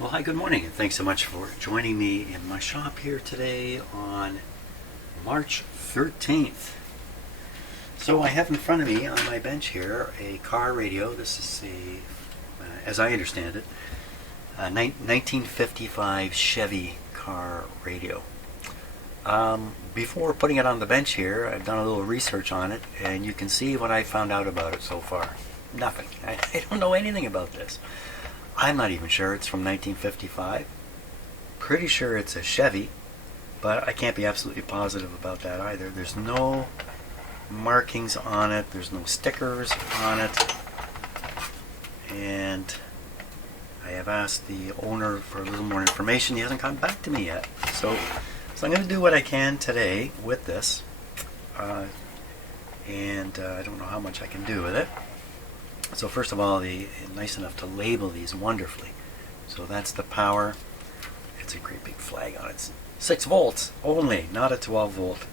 Well, hi, good morning, and thanks so much for joining me in my shop here today on March 13th. So I have in front of me on my bench here a car radio. This is as I understand it, a 1955 Chevy car radio. Before putting it on the bench here, I've done a little research on it, and you can see what I found out about it so far. Nothing. I don't know anything about this. I'm not even sure it's from 1955. Pretty sure it's a Chevy, but I can't be absolutely positive about that either. There's no markings on it. There's no stickers on it. And I have asked the owner for a little more information. He hasn't come back to me yet. So I'm going to do what I can today with this. And I don't know how much I can do with it. So first of all, nice enough to label these wonderfully. So that's the power. It's a great big flag on it. It's 6 volts only, not a 12 volt.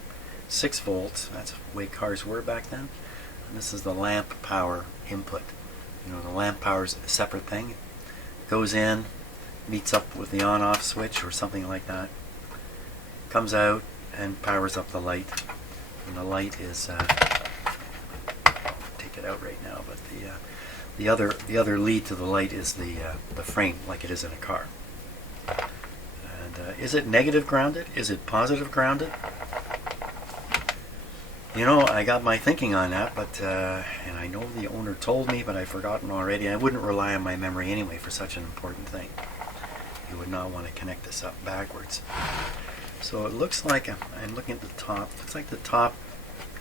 6 volts. That's the way cars were back then. And this is the lamp power input. You know, the lamp power is a separate thing. It goes in, meets up with the on-off switch or something like that. Comes out and powers up the light. And the light is take it out right now, but the other lead to the light is the frame, like it is in a car. And is it negative grounded? Is it positive grounded? You know, I got my thinking on that, but and I know the owner told me, but I've forgotten already. I wouldn't rely on my memory anyway for such an important thing. You would not want to connect this up backwards. So it looks like I'm looking at the top. Looks like the top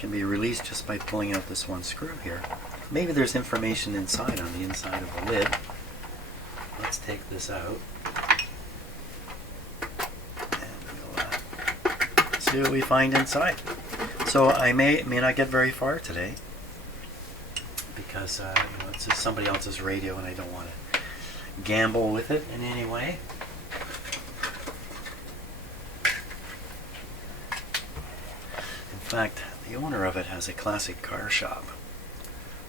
can be released just by pulling out this one screw here. Maybe there's information inside on the inside of the lid. Let's take this out and we'll see what we find inside. So I may not get very far today because you know, it's just somebody else's radio and I don't want to gamble with it in any way. In fact, the owner of it has a classic car shop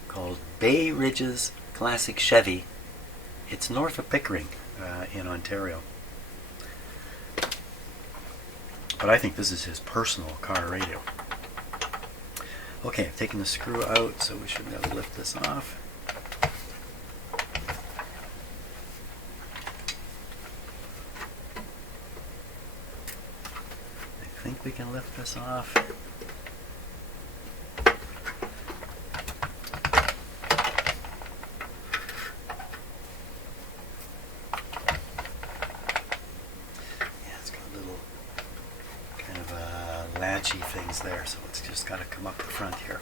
called Bay Ridges Classic Chevy. It's north of Pickering in Ontario. But I think this is his personal car radio. Okay, I've taken the screw out, so we should be able to lift this off. I think we can lift this off. Latchy things there, so it's just got to come up the front here.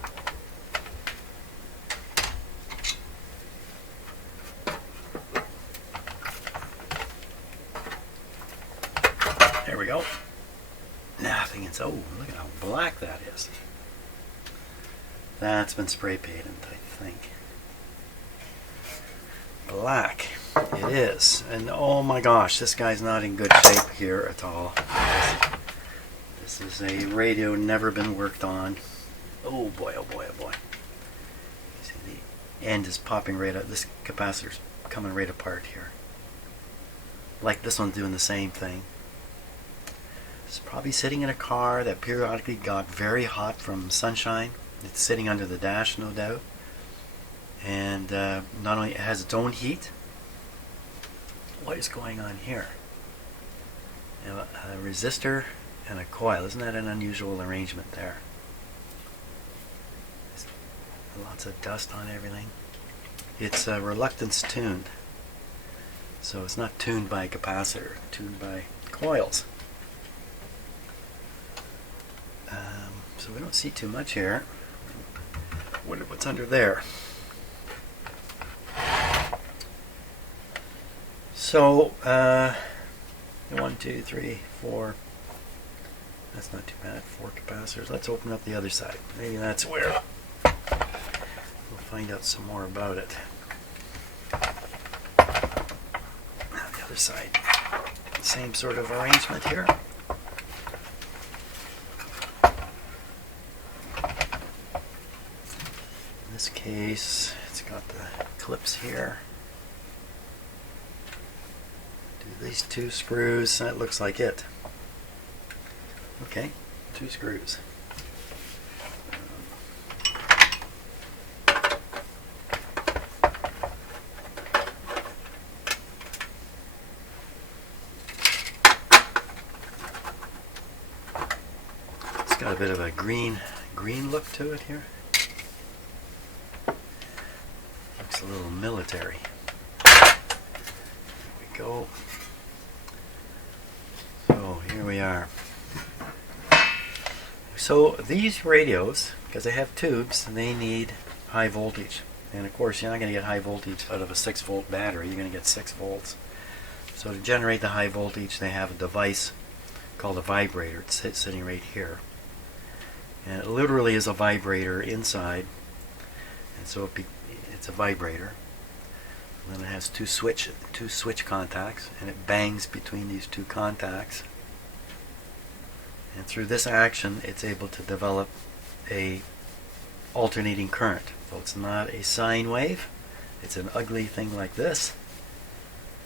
There we go. Nothing. It's look at how black that is. That's been spray painted, I think. Black it is, and oh my gosh, this guy's not in good shape here at all. This is a radio never been worked on. Oh boy, oh boy, oh boy. You see the end is popping right out. This capacitor's coming right apart here. Like this one's doing the same thing. It's probably sitting in a car that periodically got very hot from sunshine. It's sitting under the dash, no doubt. And not only it has its own heat. What is going on here? You know, a resistor and a coil. Isn't that an unusual arrangement there? There's lots of dust on everything. It's reluctance tuned. So it's not tuned by a capacitor, tuned by coils. So we don't see too much here. What's under there? So 1, 2, 3, 4. That's not too bad. 4 capacitors. Let's open up the other side. Maybe that's where we'll find out some more about it. Now the other side. Same sort of arrangement here. In this case, it's got the clips here. Do these 2 screws, that looks like it. Okay, 2 screws. It's got a bit of a green look to it here. Looks a little military. There we go. So here we are. So these radios, because they have tubes, they need high voltage. And of course, you're not going to get high voltage out of a 6-volt battery. You're going to get 6 volts. So to generate the high voltage, they have a device called a vibrator. It's sitting right here. And it literally is a vibrator inside. And so it's a vibrator. And then it has two switch contacts, and it bangs between these 2 contacts. And through this action, it's able to develop a alternating current. So it's not a sine wave. It's an ugly thing like this.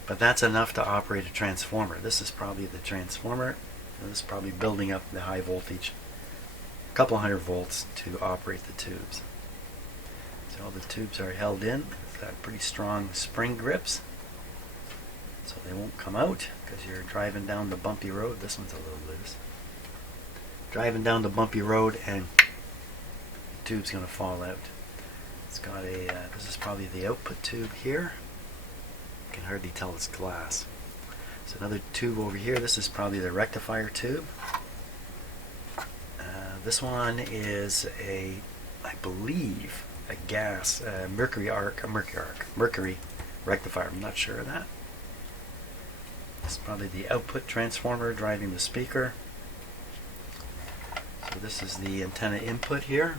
But that's enough to operate a transformer. This is probably the transformer. And this is probably building up the high voltage, a couple hundred volts, to operate the tubes. So all the tubes are held in. It's got pretty strong spring grips, so they won't come out because you're driving down the bumpy road. This one's a little loose. Driving down the bumpy road and the tube's going to fall out. It's got a, this is probably the output tube here. You can hardly tell it's glass. There's another tube over here. This is probably the rectifier tube. This one is I believe, a gas, mercury rectifier. I'm not sure of that. This is probably the output transformer driving the speaker. So this is the antenna input here,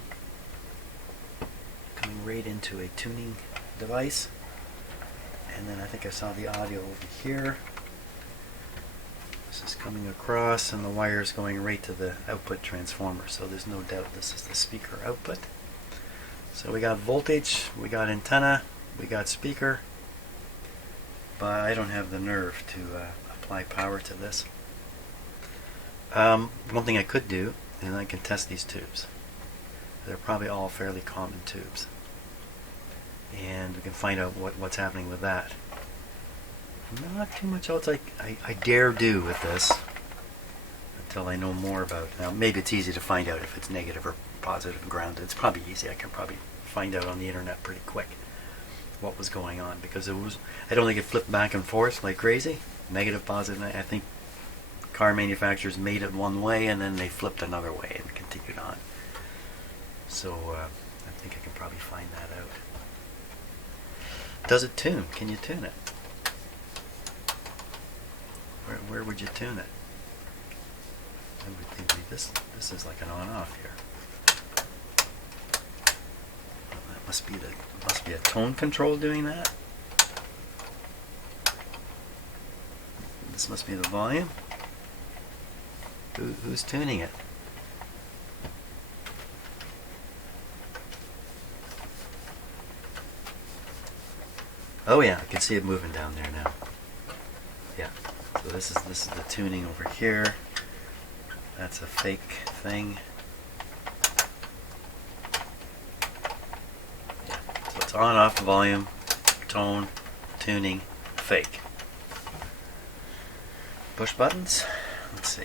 coming right into a tuning device. And then I think I saw the audio over here. This is coming across, and the wire is going right to the output transformer. So there's no doubt this is the speaker output. So we got voltage, we got antenna, we got speaker, but I don't have the nerve to apply power to this. One thing I could do, and I can test these tubes. They're probably all fairly common tubes. And we can find out what's happening with that. Not too much else I dare do with this until I know more about it. Now maybe it's easy to find out if it's negative or positive and grounded. It's probably easy. I can probably find out on the internet pretty quick what was going on, because I don't think it flipped back and forth like crazy. Negative, positive. I think car manufacturers made it one way and then they flipped another way and continued on. So I think I can probably find that out. Does it tune? Can you tune it? Where would you tune it? I would think this is like an on-off here. Well, that must be a tone control doing that. This must be the volume. Who's tuning it? Oh yeah, I can see it moving down there now. Yeah. So this is the tuning over here. That's a fake thing. Yeah. So it's on, off, volume, tone, tuning, fake. Push buttons. Let's see.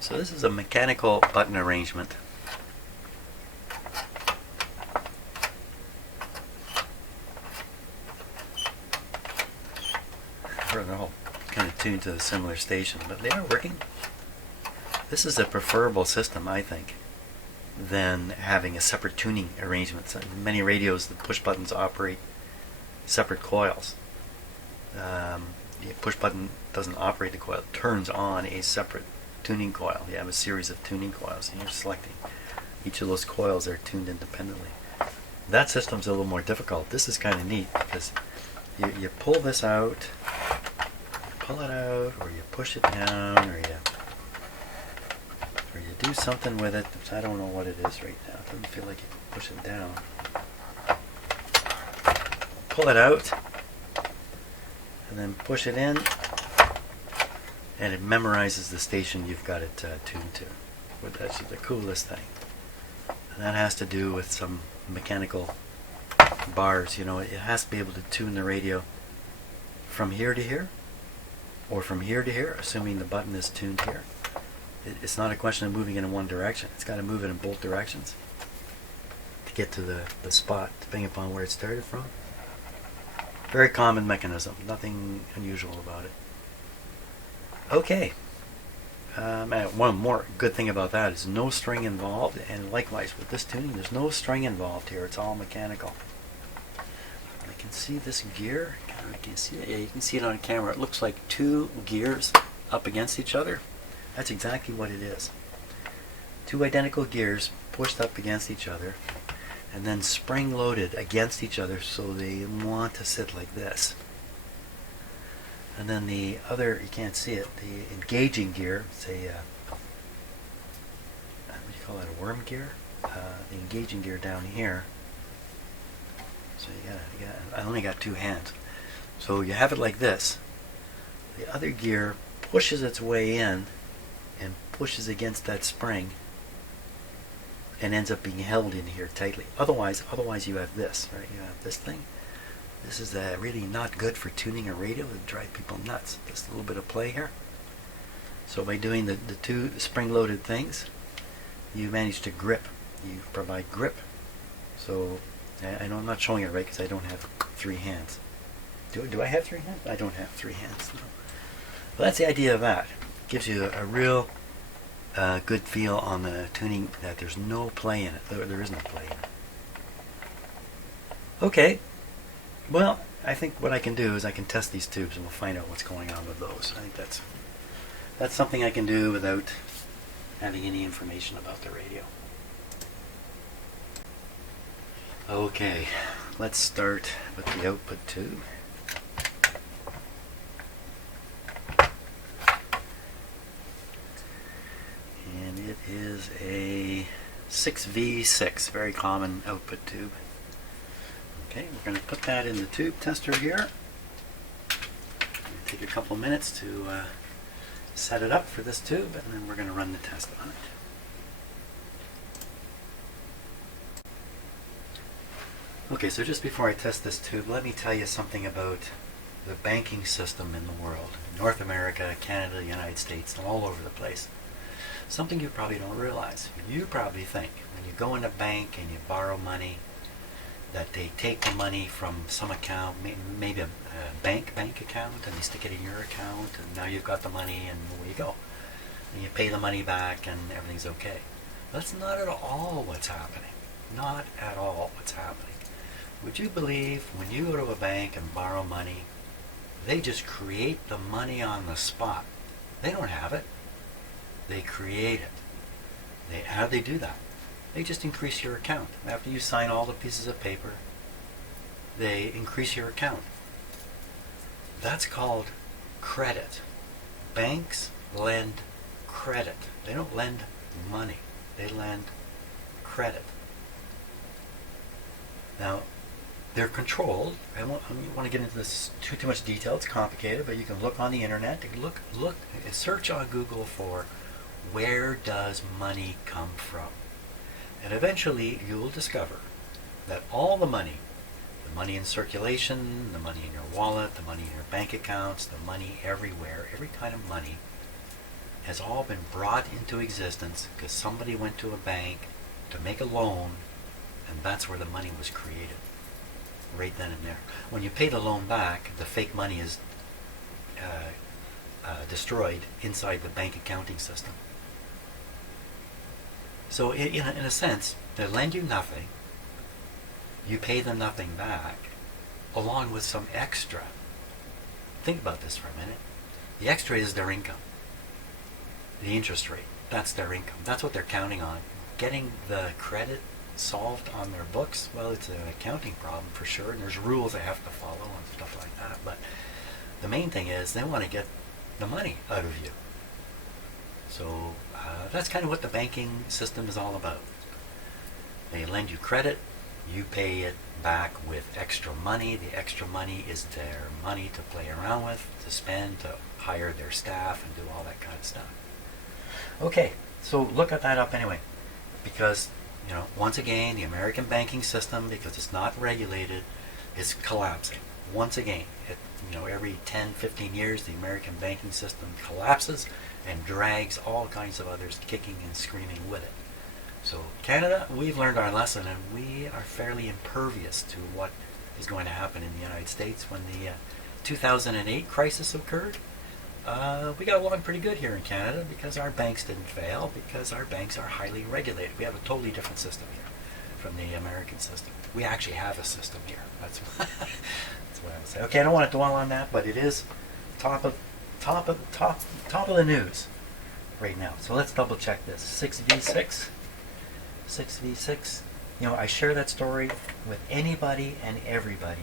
So this is a mechanical button arrangement. They're all kind of tuned to a similar station, but they are working. This is a preferable system, I think, than having a separate tuning arrangement. So in many radios, the push buttons operate separate coils. The push button doesn't operate the coil, it turns on a separate tuning coil. You have a series of tuning coils, and you're selecting each of those coils are tuned independently. That system's a little more difficult. This is kind of neat because you pull this out, pull it out, or you push it down, or you do something with it. I don't know what it is right now. It doesn't feel like you can push it down. Pull it out, and then push it in, and it memorizes the station you've got it tuned to. Well, that's the coolest thing. And that has to do with some mechanical bars. You know, it has to be able to tune the radio from here to here, or from here to here, assuming the button is tuned here. It's not a question of moving it in one direction. It's got to move it in both directions to get to the spot, depending upon where it started from. Very common mechanism. Nothing unusual about it. Okay. One more good thing about that is no string involved, and likewise with this tuning, there's no string involved here. It's all mechanical. I can see this gear. I can see it. Yeah, you can see it on camera. It looks like two gears up against each other. That's exactly what it is. Two identical gears pushed up against each other, and then spring-loaded against each other, so they want to sit like this. And then the other, you can't see it, the engaging gear, say, what do you call that, a worm gear? The engaging gear down here. So I only got two hands. So you have it like this. The other gear pushes its way in and pushes against that spring and ends up being held in here tightly. Otherwise you have this, right? You have this thing. This is really not good for tuning a radio. It would drive people nuts. Just a little bit of play here. So by doing the two spring-loaded things, you manage to grip. You provide grip. So I know I'm not showing it right because I don't have three hands. Do I have three hands? I don't have three hands. No. Well, that's the idea of that. It gives you a real good feel on the tuning that there's no play in it. There is no play in it. Okay. Well, I think what I can do is I can test these tubes and we'll find out what's going on with those. I think that's something I can do without having any information about the radio. Okay, let's start with the output tube. And it is a 6V6, very common output tube. Okay, we're going to put that in the tube tester here. Take a couple minutes to set it up for this tube, and then we're going to run the test on it. Okay, so just before I test this tube, let me tell you something about the banking system in the world. North America, Canada, the United States, and all over the place. Something you probably don't realize. You probably think when you go in a bank and you borrow money, that they take the money from some account, maybe a bank account, and they stick it in your account, and now you've got the money, and away you go. And you pay the money back, and everything's okay. That's not at all what's happening. Not at all what's happening. Would you believe when you go to a bank and borrow money, they just create the money on the spot? They don't have it. They create it. How do they do that? They just increase your account. After you sign all the pieces of paper, they increase your account. That's called credit. Banks lend credit. They don't lend money. They lend credit. Now, they're controlled. I don't want to get into this too much detail. It's complicated, but you can look on the internet. Look, search on Google for where does money come from? And eventually you will discover that all the money in circulation, the money in your wallet, the money in your bank accounts, the money everywhere, every kind of money has all been brought into existence because somebody went to a bank to make a loan, and that's where the money was created, right then and there. When you pay the loan back, the fake money is destroyed inside the bank accounting system. So in a sense, they lend you nothing, you pay them nothing back, along with some extra. Think about this for a minute. The extra is their income. The interest rate, that's their income. That's what they're counting on. Getting the credit solved on their books, well, it's an accounting problem for sure, and there's rules they have to follow and stuff like that, but the main thing is they want to get the money out of you. So that's kind of what the banking system is all about. They lend you credit, You pay it back with extra money. The extra money is their money to play around with, to spend, to hire their staff and do all that kind of stuff. Okay, so look at that up anyway, because once again, the American banking system, because it's not regulated, is collapsing. Once again, every 10, 15 years, the American banking system collapses and drags all kinds of others kicking and screaming with it. So Canada, we've learned our lesson, and we are fairly impervious to what is going to happen in the United States. When the 2008 crisis occurred, we got along pretty good here in Canada because our banks didn't fail, because our banks are highly regulated. We have a totally different system here from the American system. We actually have a system here. That's what I would say. Okay, I don't want to dwell on that, but it is top of the news right now. So let's double check this. 6v6. I share that story with anybody and everybody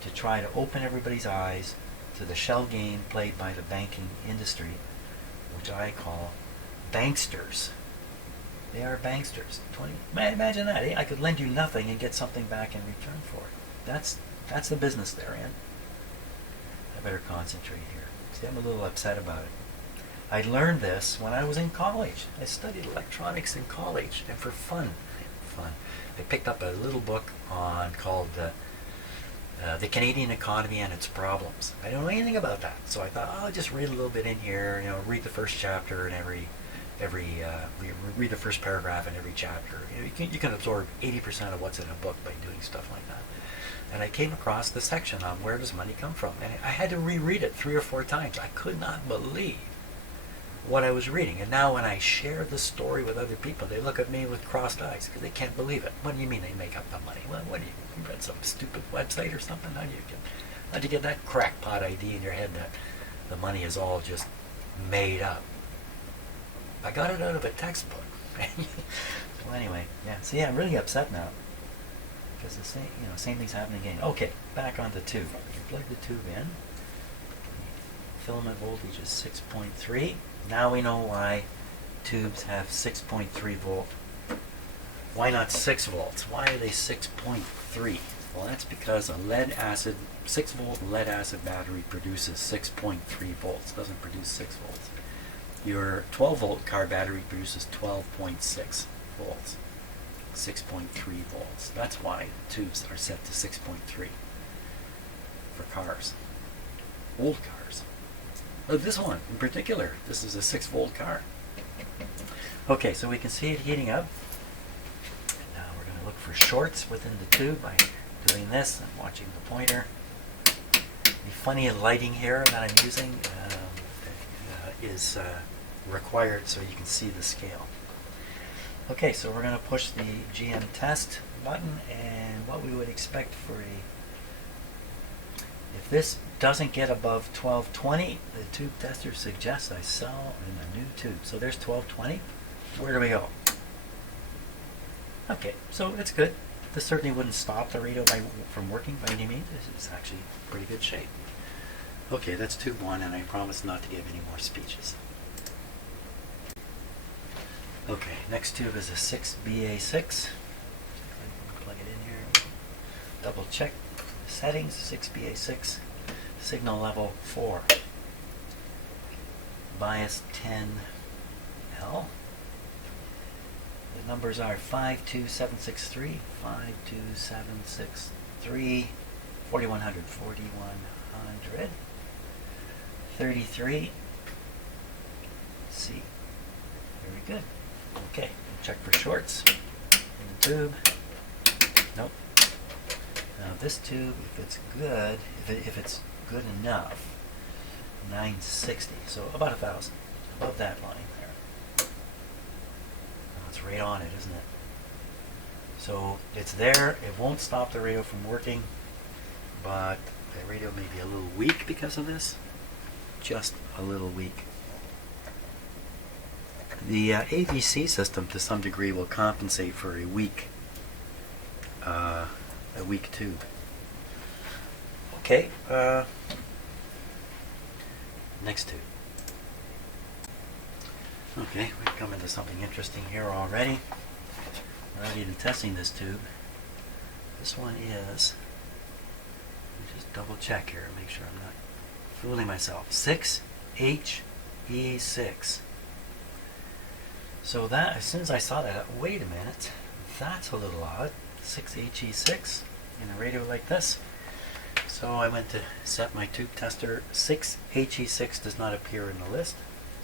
to try to open everybody's eyes to the shell game played by the banking industry, which I call banksters. They are banksters. Imagine that. I could lend you nothing and get something back in return for it. That's the business they're in. I better concentrate here. See, I'm a little upset about it. I learned this when I was in college. I studied electronics in college, and for fun, I picked up a little book called The Canadian Economy and Its Problems. I don't know anything about that, so I thought, I'll just read a little bit in here. Read the first chapter and read the first paragraph in every chapter. You can absorb 80% of what's in a book by doing stuff like that. And I came across the section on where does money come from, and I had to reread it 3 or 4 times. I could not believe what I was reading. And now when I share the story with other people, they look at me with crossed eyes because they can't believe it. What do you mean they make up the money? Well, what do you read some stupid website or something? How'd you get that crackpot idea in your head that the money is all just made up? I got it out of a textbook. So anyway, yeah. See, I'm really upset now because the same thing's happening again. Okay, back on the tube. You plug the tube in. Filament voltage is 6.3. Now we know why tubes have 6.3 volt. Why not 6 volts? Why are they 6.3? Well, that's because a 6 volt lead acid battery produces 6.3 volts. It doesn't produce 6 volts. Your 12 volt car battery produces 12.6 volts. 6.3 volts. That's why tubes are set to 6.3 for cars. Old cars. This one in particular, this is a 6 volt car. Okay, so we can see it heating up. Now we're going to look for shorts within the tube by doing this and watching the pointer. The funny lighting here that I'm using is required so you can see the scale. Okay, so we're going to push the GM test button, and what we would expect if this doesn't get above 1220, the tube tester suggests I sell in a new tube. So there's 1220. Where do we go? Okay, so it's good. This certainly wouldn't stop the radio from working by any means. It's actually pretty good shape. Okay, that's tube 1, and I promise not to give any more speeches. Okay, next tube is a 6BA6. Plug it in here. Double check the settings. 6BA6. Signal level 4. Bias 10L. The numbers are 52763, 52763, 4100, 33. C. Very good. Okay, check for shorts in the tube. Nope. Now this tube, if it's good, if it's good enough, 960, so about 1,000, above that line there. Oh, it's right on it, isn't it? So it's there. It won't stop the radio from working, but the radio may be a little weak because of this. Just a little weak. The AVC system, to some degree, will compensate for a weak tube. Okay, next tube. Okay, we've come into something interesting here already. Already been testing this tube. This one is, let me just double check here, make sure I'm not fooling myself. 6HE6. So that, as soon as I saw that, wait a minute, that's a little odd. 6HE6 in a radio like this. So I went to set my tube tester. 6HE6 does not appear in the list.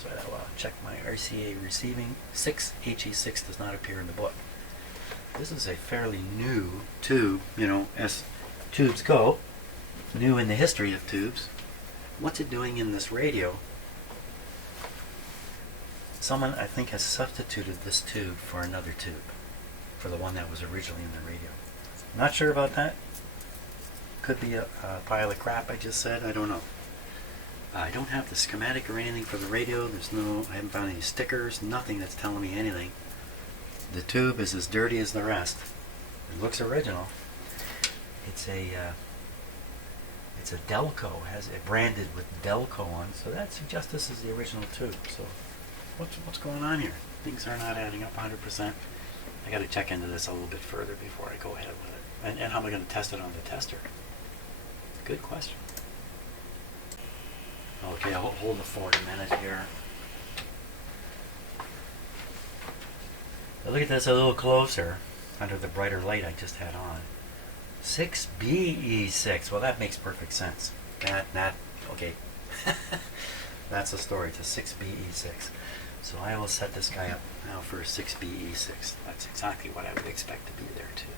So I'll check my RCA receiving. 6HE6 does not appear in the book. This is a fairly new tube, you know, as tubes go. New in the history of tubes. What's it doing in this radio? Someone, I think, has substituted this tube for another tube, for the one that was originally in the radio. Not sure about that. Could be a pile of crap I just said, I don't know. I don't have the schematic or anything for the radio. There's no, I haven't found any stickers, nothing that's telling me anything. The tube is as dirty as the rest. It looks original. It's a Delco, has it branded with Delco on, so that suggests this is the original tube. So what's going on here? Things are not adding up 100%. I got to check into this a little bit further before I go ahead with it. And how am I going to test it on the tester? Good question. Okay, I'll hold the fort a minute here. Now look at this a little closer under the brighter light I just had on. 6BE6. Well, that makes perfect sense. Okay. That's the story. It's a 6BE6. So I will set this guy up now for a 6BE6. That's exactly what I would expect to be there too.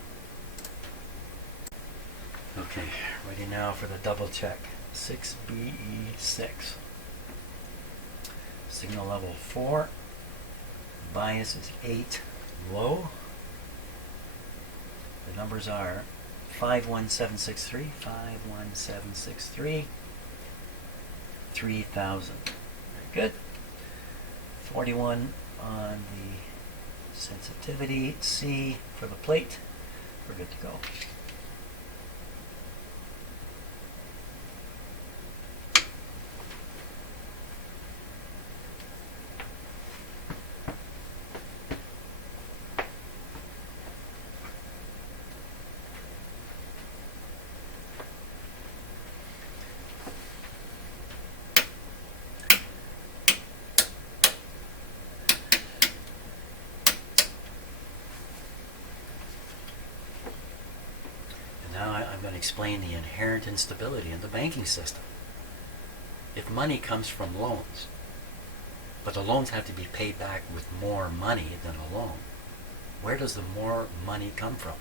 Okay, ready now for the double check. 6BE6. Signal level 4. Bias is 8 low. The numbers are 51763, 51763, 3000. Very good. 41 on the sensitivity, C for the plate. We're good to go. I'm going to explain the inherent instability in the banking system. If money comes from loans, but the loans have to be paid back with more money than a loan, where does the more money come from?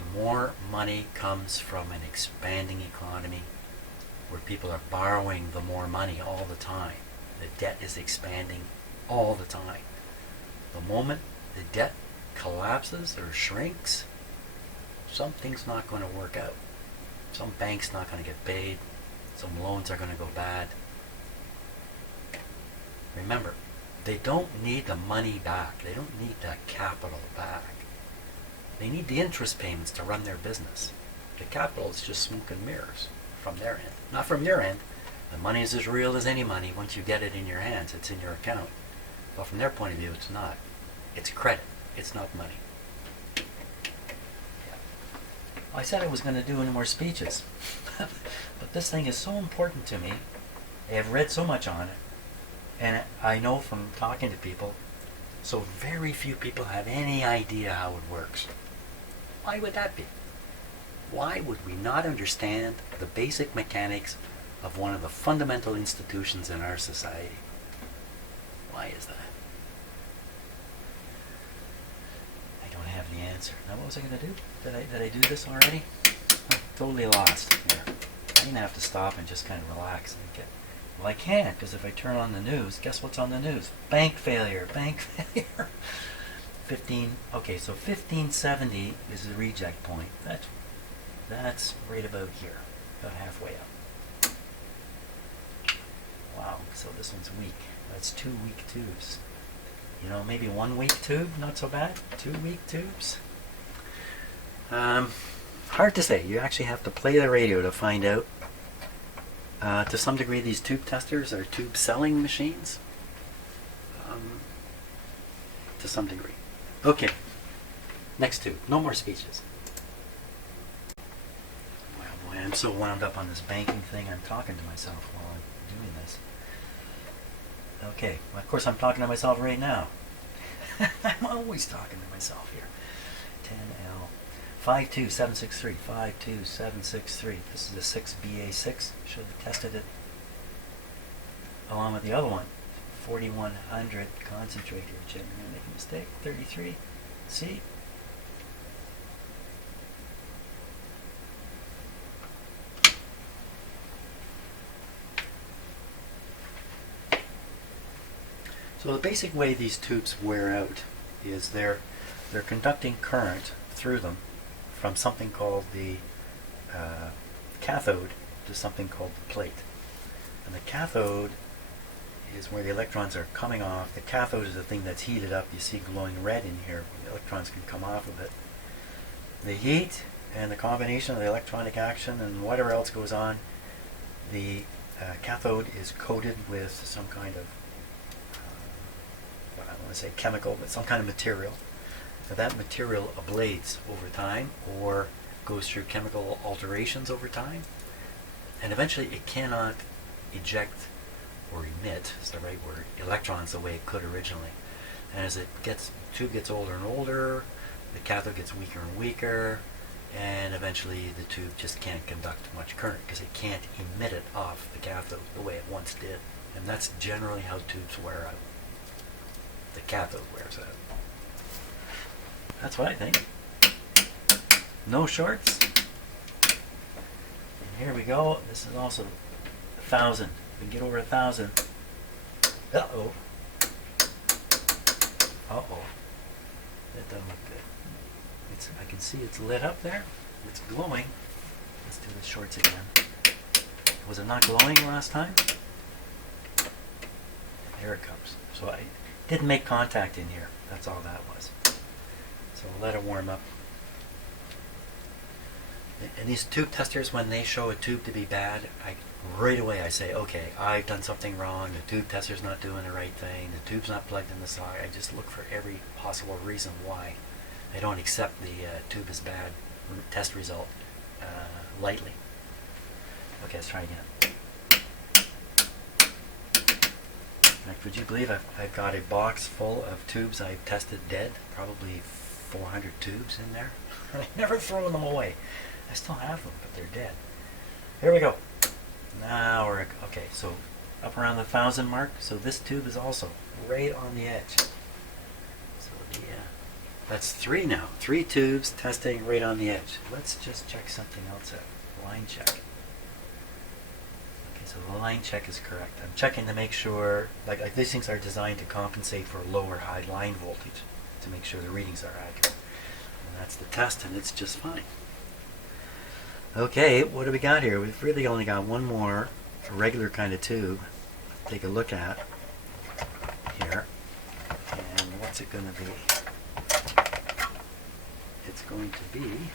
The more money comes from an expanding economy where people are borrowing the more money all the time. The debt is expanding all the time. The moment the debt collapses or shrinks, something's not going to work out. Some bank's not going to get paid. Some loans are going to go bad. Remember, they don't need the money back. They don't need that capital back. They need the interest payments to run their business. The capital is just smoke and mirrors from their end. Not from your end. The money is as real as any money. Once you get it in your hands, it's in your account. But from their point of view, it's not. It's credit. It's not money. I said I was going to do any more speeches, but this thing is so important to me. I have read so much on it, and I know from talking to people, so very few people have any idea how it works. Why would that be? Why would we not understand the basic mechanics of one of the fundamental institutions in our society? Why is that? Have the answer. Now what was I going to do? Did I do this already? I'm totally lost here. I'm going to have to stop and just kind of relax and get... Well, I can't, because if I turn on the news, guess what's on the news? Bank failure, bank failure. 15, okay, so 1570 is the reject point. That's right about here, about halfway up. Wow, so this one's weak. That's 2 weak tubes. You know, maybe 1 weak tube, not so bad. 2 weak tubes. Hard to say. You actually have to play the radio to find out. To some degree, these tube testers are tube selling machines. To some degree. Okay. Next tube. No more speeches. I'm so wound up on this banking thing, I'm talking to myself while I'm doing this. Okay, well, of course I'm talking to myself right now. I'm always talking to myself here. 10L 52763, 52763. This is a 6BA6. Should have tested it along with the other one. 4100 concentrator. Jim, I'm going to make a mistake. 33. See? So the basic way these tubes wear out is they're conducting current through them from something called the cathode to something called the plate. And the cathode is where the electrons are coming off. The cathode is the thing that's heated up. You see glowing red in here. The electrons can come off of it. The heat and the combination of the electronic action and whatever else goes on, the cathode is coated with some kind of I don't want to say chemical, but some kind of material. Now that material ablades over time or goes through chemical alterations over time, and eventually it cannot eject or emit, is the right word, electrons the way it could originally. And as the tube gets older and older, the cathode gets weaker and weaker, and eventually the tube just can't conduct much current because it can't emit it off the cathode the way it once did. And that's generally how tubes wear out. The cathode wears out. That's what I think. No shorts. And here we go. This is also 1,000. We can get over 1,000. Uh-oh. Uh-oh. That doesn't look good. I can see it's lit up there. It's glowing. Let's do the shorts again. Was it not glowing last time? Here it comes. So I didn't make contact in here. That's all that was. So we'll let it warm up. And these tube testers, when they show a tube to be bad, right away I say, okay, I've done something wrong. The tube tester's not doing the right thing. The tube's not plugged in the socket. I just look for every possible reason why. I don't accept the tube is bad test result lightly. Okay, let's try again. In fact, would you believe I've got a box full of tubes I've tested dead? Probably 400 tubes in there. I never throw them away. I still have them, but they're dead. Here we go. Now we're okay. So up around the 1,000 mark. So this tube is also right on the edge. So that's 3 now. 3 tubes testing right on the edge. Let's just check something else out. Line check. Okay, so the line check is correct. I'm checking to make sure, like these things are designed to compensate for lower high line voltage to make sure the readings are accurate. And that's the test, and it's just fine. Okay, what do we got here? We've really only got one more regular kind of tube to take a look at here. And what's it going to be? It's going to be,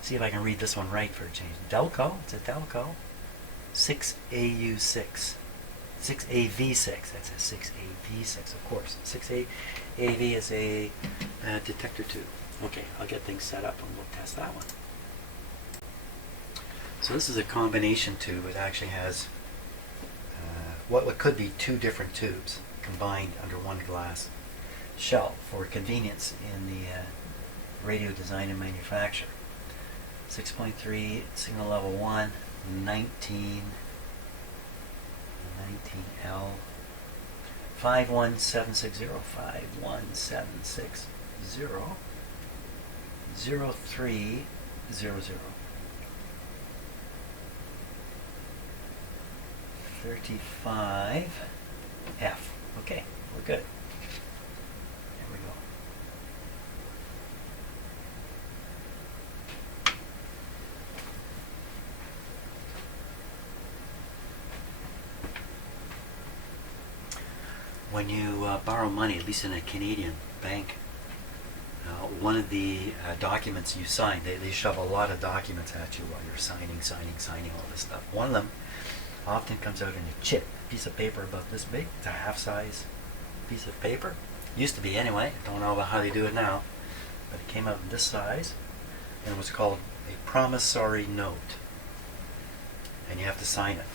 see if I can read this one right for a change. Delco, it's a Delco 6AU6. 6AV6, that's a 6AV6, of course. 6AV is a detector tube. Okay, I'll get things set up and we'll test that one. So this is a combination tube. It actually has what could be 2 different tubes combined under one glass shell for convenience in the radio design and manufacture. 6.3 signal level 1, 19L 51760 51760 0300 35F. Okay, we're good. There we go. When you borrow money, at least in a Canadian bank, one of the documents you sign, they shove a lot of documents at you while you're signing all this stuff. One of them often comes out in a chip, a piece of paper about this big. It's a half-size piece of paper. Used to be anyway. Don't know about how they do it now. But it came out in this size, and it was called a promissory note, and you have to sign it.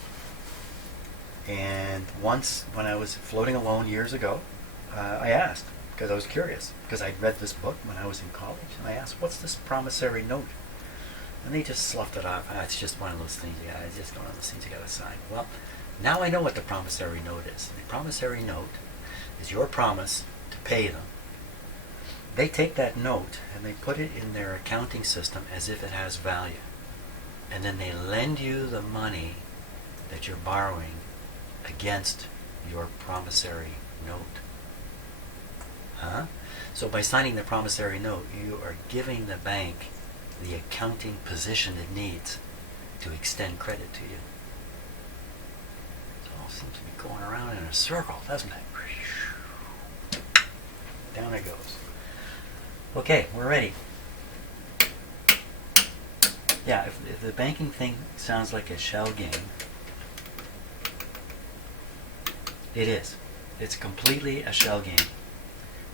And once, when I was floating a loan years ago, I asked, because I was curious, because I'd read this book when I was in college, and I asked, what's this promissory note? And they just sloughed it off. It's just one of those things. Yeah, it's just one of those things you got to sign. Well, now I know what the promissory note is. The promissory note is your promise to pay them. They take that note and they put it in their accounting system as if it has value. And then they lend you the money that you're borrowing against your promissory note. Huh? So by signing the promissory note, you are giving the bank the accounting position it needs to extend credit to you. It all seems to be going around in a circle, doesn't it? Down it goes. Okay, we're ready. Yeah, if the banking thing sounds like a shell game, it is. It's completely a shell game.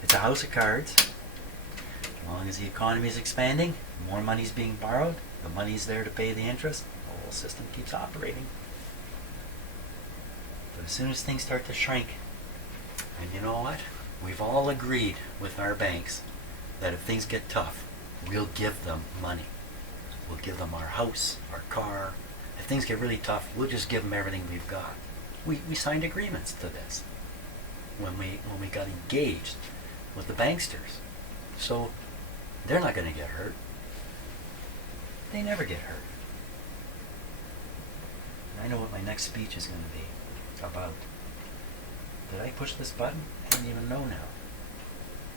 It's a house of cards. As long as the economy is expanding, more money's being borrowed, the money's there to pay the interest, the whole system keeps operating. But as soon as things start to shrink, and you know what? We've all agreed with our banks that if things get tough, we'll give them money. We'll give them our house, our car. If things get really tough, we'll just give them everything we've got. We signed agreements to this when we got engaged with the banksters. So they're not going to get hurt. They never get hurt. And I know what my next speech is going to be about. Did I push this button? I don't even know now.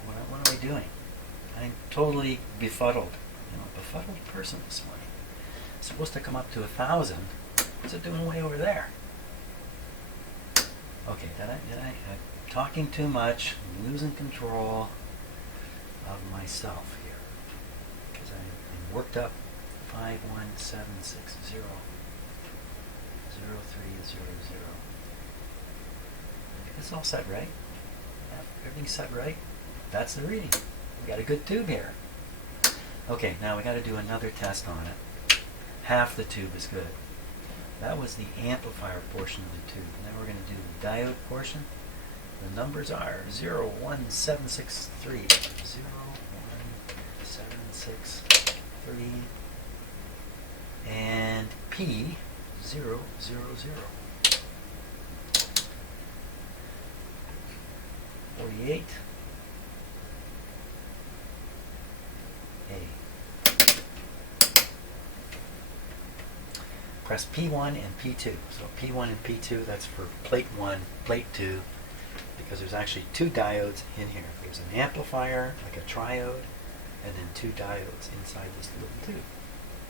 What am I doing? I'm totally befuddled. Befuddled person this morning. It's supposed to come up to 1,000. What's it doing way over there? Okay, I'm talking too much, I'm losing control of myself here. Because I'm worked up. 51760 0300. It's all set right. Yeah, everything's set right. That's the reading. We got a good tube here. Okay, now we got to do another test on it. Half the tube is good. That was the amplifier portion of the tube. Now we're going to do the diode portion. The numbers are 01763, 01763, and P000. 48. A. Press P1 and P2. So P1 and P2, that's for plate 1, plate 2, because there's actually two diodes in here. There's an amplifier, like a triode, and then two diodes inside this little tube.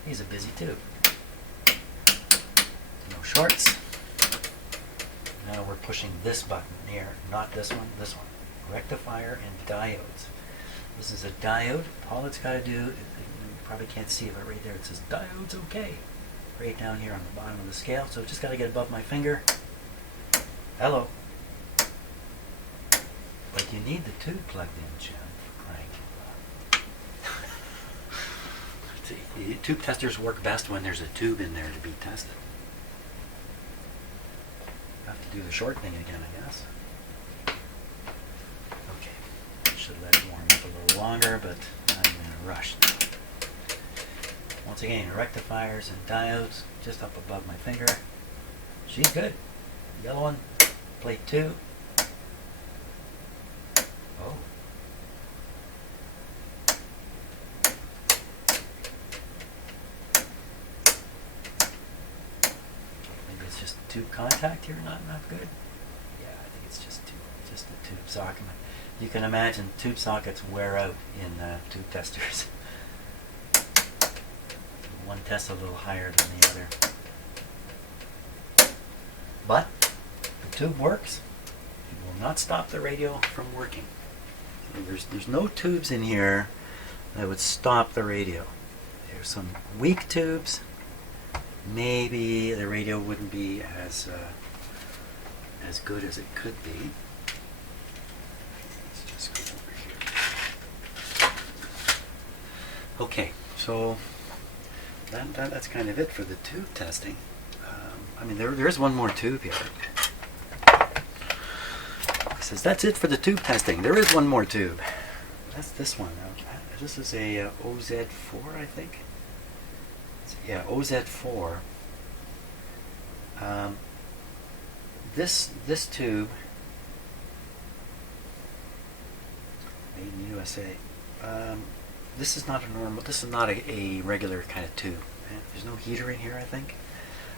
He's a busy tube. No shorts. Now we're pushing this button here, not this one, this one. Rectifier and diodes. This is a diode. All it's got to do, you probably can't see it, but right there it says diodes okay. Right down here on the bottom of the scale. So just got to get above my finger. Hello. But you need the tube plugged in, Jim, for crying out loud. Tube testers work best when there's a tube in there to be tested. Have to do the short thing again, I guess. Okay. Should let it warm up a little longer, but I'm in a rush now. Once again, rectifiers and diodes just up above my finger. She's good. Yellow one, plate 2. Oh. Maybe it's just tube contact here, not good. Yeah, I think it's just a tube socket. You can imagine tube sockets wear out in tube testers. One tests a little higher than the other. But the tube works. It will not stop the radio from working. There's no tubes in here that would stop the radio. There's some weak tubes. Maybe the radio wouldn't be as good as it could be. Let's just go over here. Okay, so that's kind of it for the tube testing. I mean, there's one more tube here. It says that's it for the tube testing. There is one more tube. That's this one. This is a OZ4, I think. Yeah, OZ4. This tube, made in USA. This is not a normal. This is not a regular kind of tube. There's no heater in here, I think.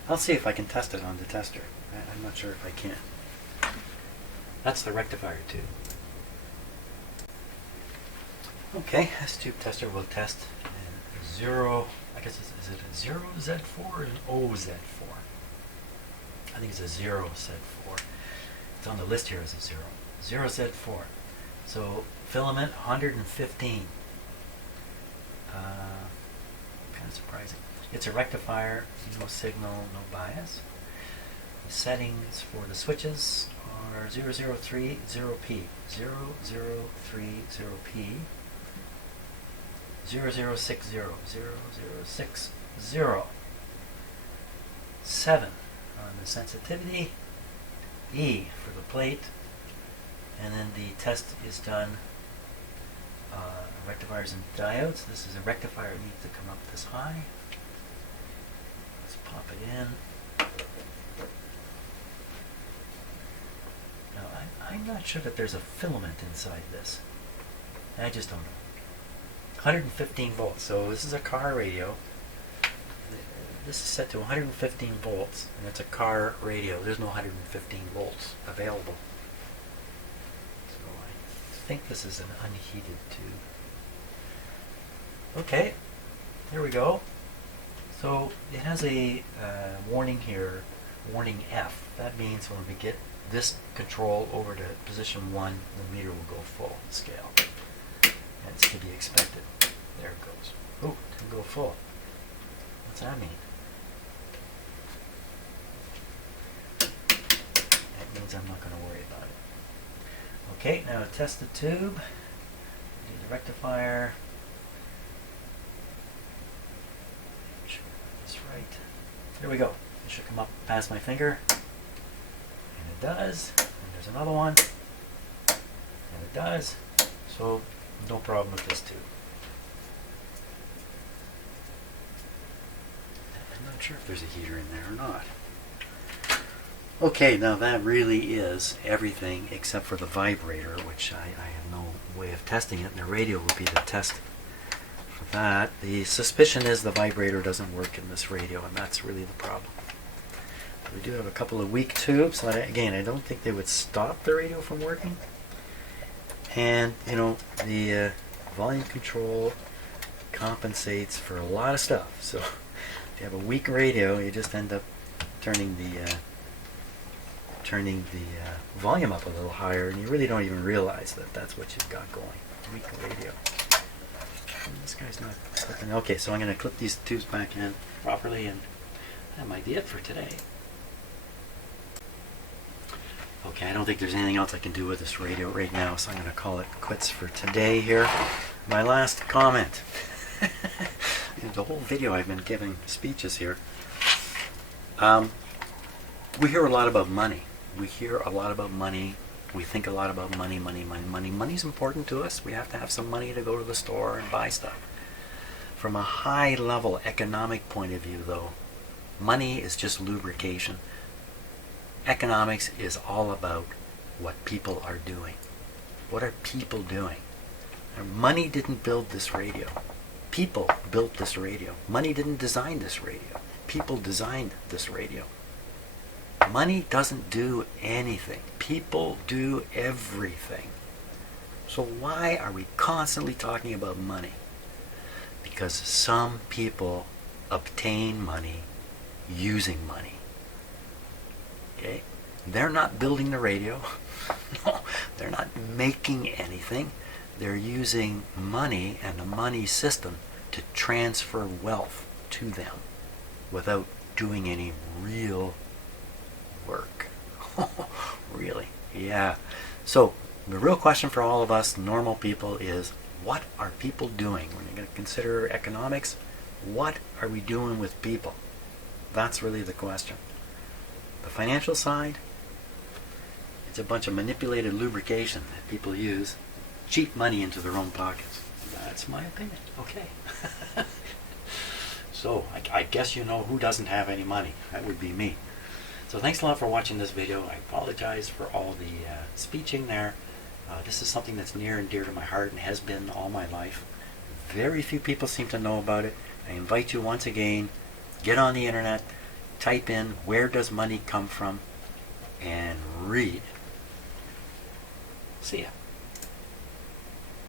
I'll see if I can test it on the tester. I'm not sure if I can. That's the rectifier tube. Okay, this tube tester will test zero. I guess is it a 0Z4 or an OZ4? I think it's a 0Z4. It's on the list here as a 0Z4. So filament 115. Kind of surprising. It's a rectifier, no signal, no bias. The settings for the switches are 0030P, 0030P, 0060, 0060, 7 on the sensitivity, E for the plate, and then the test is done. Rectifiers and diodes. This is a rectifier that needs to come up this high. Let's pop it in. Now I'm not sure that there's a filament inside this. I just don't know. 115 volts. So this is a car radio. This is set to 115 volts, and it's a car radio. There's no 115 volts available. So I think this is an unheated tube. Okay, there we go. So it has a warning here, warning F. That means when we get this control over to position 1, the meter will go full scale. That's to be expected. There it goes. Oh, it didn't go full. What's that mean? That means I'm not going to worry about it. Okay, now test the tube. Do the rectifier. Right. There we go. It should come up past my finger. And it does. And there's another one. And it does. So, no problem with this tube. I'm not sure if there's a heater in there or not. Okay, now that really is everything except for the vibrator, which I have no way of testing it, and the radio will be the test. That the suspicion is the vibrator doesn't work in this radio, and that's really the problem. We do have a couple of weak tubes. Again, I don't think they would stop the radio from working. And you know, the volume control compensates for a lot of stuff. So if you have a weak radio, you just end up turning the volume up a little higher, and you really don't even realize that that's what you've got going. Weak radio. This guy's not clipping. Okay, so I'm going to clip these tubes back in properly, and that might be it for today. Okay, I don't think there's anything else I can do with this radio right now, so I'm going to call it quits for today here. My last comment. The whole video I've been giving speeches here. We hear a lot about money. We hear a lot about money. We think a lot about money. Money's important to us. We have to have some money to go to the store and buy stuff. From a high-level economic point of view, though, money is just lubrication. Economics is all about what people are doing. What are people doing? And money didn't build this radio. People built this radio. Money didn't design this radio. People designed this radio. Money doesn't do anything. People do everything. So why are we constantly talking about money? Because some people obtain money using money. Okay? They're not building the radio. No, they're not making anything. They're using money and the money system to transfer wealth to them without doing any real work. Really? Yeah. So the real question for all of us normal people is, what are people doing? When you're going to consider economics, What are we doing with people? That's really the question. The financial side, it's a bunch of manipulated lubrication that people use, cheap money into their own pockets. That's my opinion. Okay. So, I guess you know who doesn't have any money. That would be me. So thanks a lot for watching this video. I apologize for all the speeching there. This is something that's near and dear to my heart and has been all my life. Very few people seem to know about it. I invite you once again, get on the internet, type in where does money come from, and read. See ya.